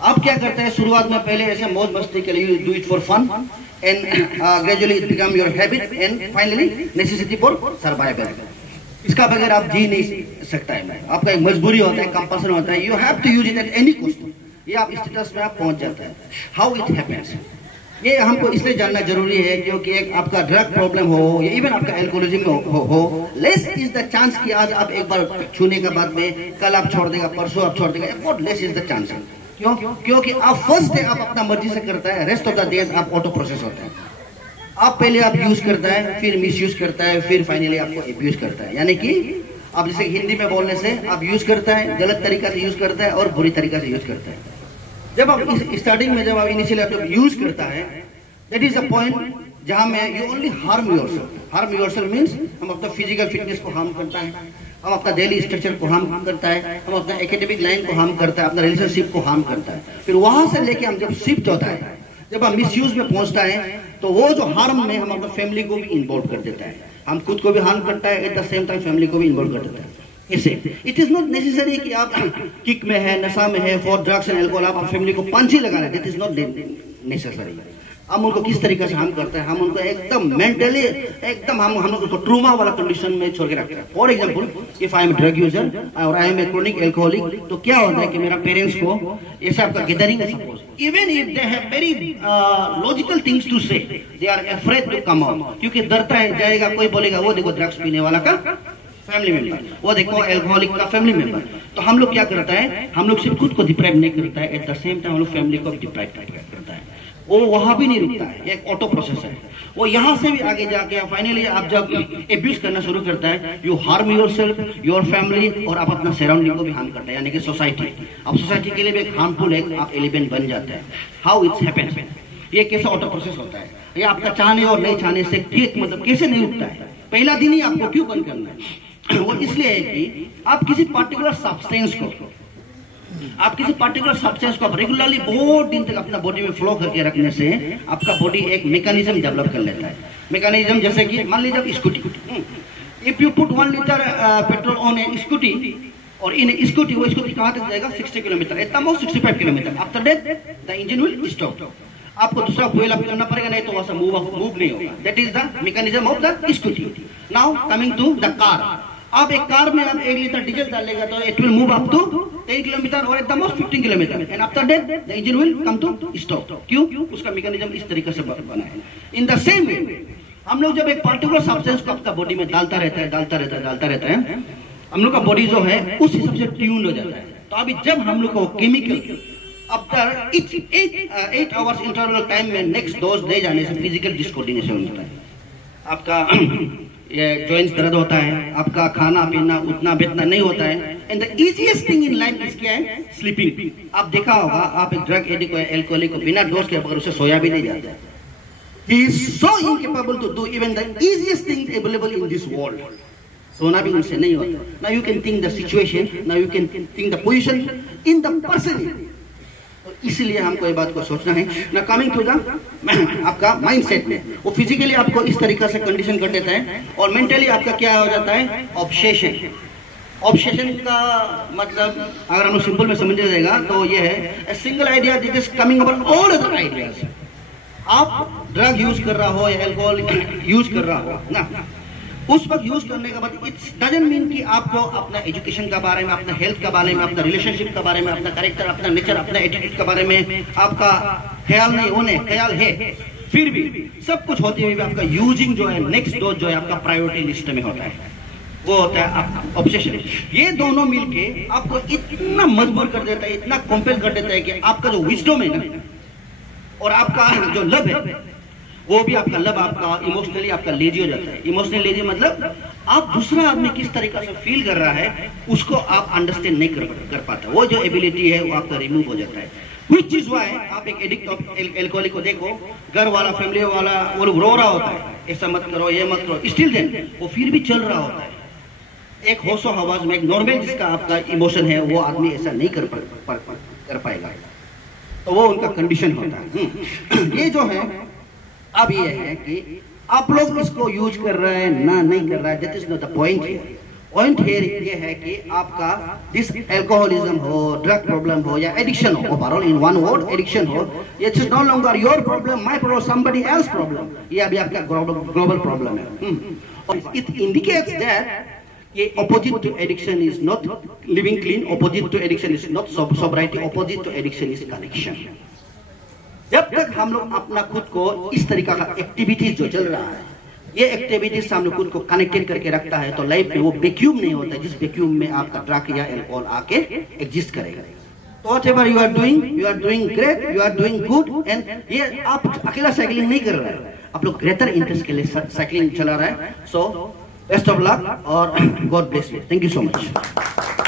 आप क्या करते हैं, शुरुआत में पहले ऐसे मौज मस्ती के लिए do it for fun and gradually it become your habit and finally necessity for survival. इसका बगैर आप जी नहीं सकता है, आपका एक मजबूरी होता है, कंपल्सन होता है, you have to use it at any cost. ये आप स्टेटस में आप पहुंच जाता है। हाउ इट हैपेंस, ये हमको इसलिए जानना जरूरी है क्योंकि एक आपका ड्रग प्रॉब्लम हो या इवन आपका एल्कोहलिज्म हो, लेस इज द चांस कि आज आप एक बार छूने के बाद में कल आप छोड़ देगा, परसों आप छोड़ देगा, बहुत लेस इज द चांस। क्यों? क्योंकि आप फर्स्ट डे आप अपना मर्जी से करता है, रेस्ट ऑफ द डेज आप ऑटो प्रोसेस होता है। आप पहले आप यूज करता है, फिर मिस यूज करता है, फिर फाइनली आपको एब्यूज करता है। यानी कि आप जैसे हिंदी में बोलने से आप यूज करता है, गलत तरीका से यूज करता है और बुरी तरीका से यूज करता है। जब आप स्टार्टिंग में जब आप इनिशियली आप जब यूज करता है, दैट इज अ पॉइंट जहां में you only harm yourself. Harm yourself means हम अपना फिजिकल फिटनेस को हार्म करता है, हम अपना डेली स्ट्रक्चर को हार्म करता है, हम अपना एकेडमिक लाइन को हार्म करता है, अपना रिलेशनशिप को हार्म करता है। फिर वहां से लेके हम जब शिफ्ट होता है, जब हम मिसयूज में पहुंचता है, तो वो जो हार्म में हम अपना फैमिली को भी इन्वॉल्व कर देता है, हम खुद को भी हार्म करता है, at the same time family को भी इन्वॉल्व कर देता है। इसे इट इज नॉट नेसेसरी कि आप किक में है, नशा में है, फॉर ड्रग्स एंड एल्कोहल आप फैमिली को पांची लगा रहे हैं, दिस इज नॉट नेसेसरी। हम उनको किस तरीके से हम करते हैं, हम उनको एकदम मेंटली एकदम हम उनको ट्रूमा वाला कंडीशन में छोड़ के रखते हैं। For example, if I am drug user और I am a chronic alcoholic, तो क्या होता है कि मेरा पेरेंट्स को ऐसा आपका गैदरिंग है, suppose even if they have very logical things to say, they are afraid to come out, क्योंकि डरता है जाएगा, कोई बोलेगा वो देखो ड्रग्स पीने वाला का फैमिली मेंबर, वो देखो एल्कोहलिक का फैमिली मेंबर। तो हम लोग क्या करता है, हम लोग सिर्फ खुद को डिप्राइव नहीं करता है, एट द सेम टाइम हम लोग फैमिली को डिप्राइव करता है। वो वहां भी नहीं रुकता है, एक ऑटो प्रोसेस है। वो यहां से भी आगे जाके फाइनली आप जब एब्यूज करना शुरू करता है, you harm yourself, your family, और आप अपना सराउंडिंग को भी हार्म करता है, यानी कि सोसाइटी। अब सोसाइटी के लिए भी एक हार्मफुल एक आप एलिमेंट बन जाता है। हाउ इट्स हैपेंस, ये कैसा ऑटो प्रोसेस होता है, ये आपका चाहने और नहीं चाहने से मतलब कैसे नहीं उठता है। पहला दिन ही आपको क्यों बंद करना है, वो इसलिए है कि आप किसी पर्टिकुलर सब्सटेंस को आप रेगुलरली बहुत दिन तक अपना बॉडी में फ्लो करके रखने से आपका बॉडी एक मैकेनिज्म डेवलप कर लेता है। मैकेनिज्म जैसे कि मान लीजिए scooty, if you put 1 litre petrol on A scooty, और इन स्कूटी वो स्कूटी कहां तक जाएगा, 60 kilometre, eight the most 65 kilometre. After that the engine will stop, आपको दूसरा फ्यूल अप करना पड़ेगा, नहीं तो वहां से मूव नहीं होगा। That is the mechanism of the scooty. Now coming to the car, आप एक कार में आप 1 लीटर डीजल डालेगा तो it will move up to 10 kilometre और at the most 15 kilometre, and after that the engine will come to stop. क्यों? उसका mechanism इस तरीके से बना है। इन द सेम वे हम लोग जब एक पर्टिकुलर सब्सटेंस को आपका बॉडी में डालता रहता है, हम लोग का बॉडी जो है उस हिसाब से ट्यून हो जाता है। तो अभी जब हम लोग को chemical after 8 hours interval time में नेक्स्ट डोज दे जाने से फिजिकल डिसकोऑर्डिनेशन होता है, आपका ये जॉइंट्स दर्द होता है, आपका खाना पीना उतना बेतना नहीं होता है। And the easiest thing in life is क्या है, स्लीपिंग। आप देखा होगा, आप एक ड्रग एडिक्ट को एल्कोहलिक को बिना डोज के बगैर उसे सोया भी नहीं जाता है। He is so incapable to do even the easiest thing available in this world. सोना भी उनसे नहीं होता। Now you can think the situation, now you can think the position in the person. इसलिए हमको ये बात को सोचना है ना। कमिंग टू द आपका माइंडसेट में, वो फिजिकली आपको इस तरीके से कंडीशन कर देता है, और मेंटली आपका क्या हो जाता है, ऑब्सेशन। ऑब्सेशन का मतलब अगर हम सिंपल में समझ जाएगा तो ये है single idea that is coming about all other ideas. आप ड्रग यूज कर रहा हो या अल्कोहल यूज कर रहा हो ना, उस वक्त यूज करने के बाद इट्स डजंट मीन कि आपको अपना एजुकेशन के बारे में, अपना हेल्थ के बारे में, अपना रिलेशनशिप के बारे में, अपना कैरेक्टर, अपना नेचर, अपना एटीट्यूड के बारे में आपका ख्याल नहीं होने, ख्याल है, फिर भी सब कुछ होते हुए भी आपका यूजिंग जो है, नेक्स्ट डोज जो है आपका प्रायोरिटी लिस्ट में होता है, वो होता है ऑब्सेशन। ये दोनों मिलके आपको इतना मजबूर कर देता है, इतना कंपेल कर देता है कि आपका जो विजडम है ना, और आपका जो लव है, वो भी आपका लब आपका इमोशनली आपका लेजी हो जाता है। इमोशनली लेजी मतलब आप दूसरा आदमी किस तरीके से फील कर रहा है उसको आप अंडरस्टैंड नहीं कर पाता, वो जो एबिलिटी है वो आपका रिमूव हो जाता है। Which is why आप एक एडिक्ट ऑफ एल्कोहलिक को देखो, घर वाला, फैमिली वाला वो रो रहा होता है, ऐसा मत करो, ये मत करो, स्टिल देन वो फिर भी चल रहा होता है एक होशो हवास में, एक नॉर्मल जिसका आपका इमोशन है, वो आदमी ऐसा नहीं कर पाएगा। तो वो उनका कंडीशन होता है। ये जो है अब ये है कि आप लोग इसको यूज कर रहे हैं ना नहीं कर रहा है, that is not the point है। पॉइंट ये है कि आपका दिस एल्कोहलिज्म हो, ड्रग प्रॉब्लम हो या एडिक्शन हो, overall in one word addiction हो, it is no longer your problem, my problem, somebody else problem, ये अभी आपका ग्लोबल प्रॉब्लम है। और इट इंडिकेट्स दैट ये opposite to addiction is not living clean, opposite to addiction is not sobriety, opposite to addiction is connection. जब तक हम लोग अपना खुद को इस तरीका का एक्टिविटीज जो चल रहा है, ये एक्टिविटीज हम लोग खुद को कनेक्टेड करके रखता है, तो लाइफ में वो वैक्यूम नहीं होता जिस वैक्यूम में आपका ड्रग या अल्कोहल आके एग्जिस्ट करेगा। तो whatever you are doing great, you are doing good. And ये आप अकेला साइकिलिंग नहीं कर रहे हैं, आप लोग ग्रेटर इंटरेस्ट के लिए साइकिलिंग चला रहे हैं। सो बेस्ट ऑफ लक और God bless you. Thank you so much.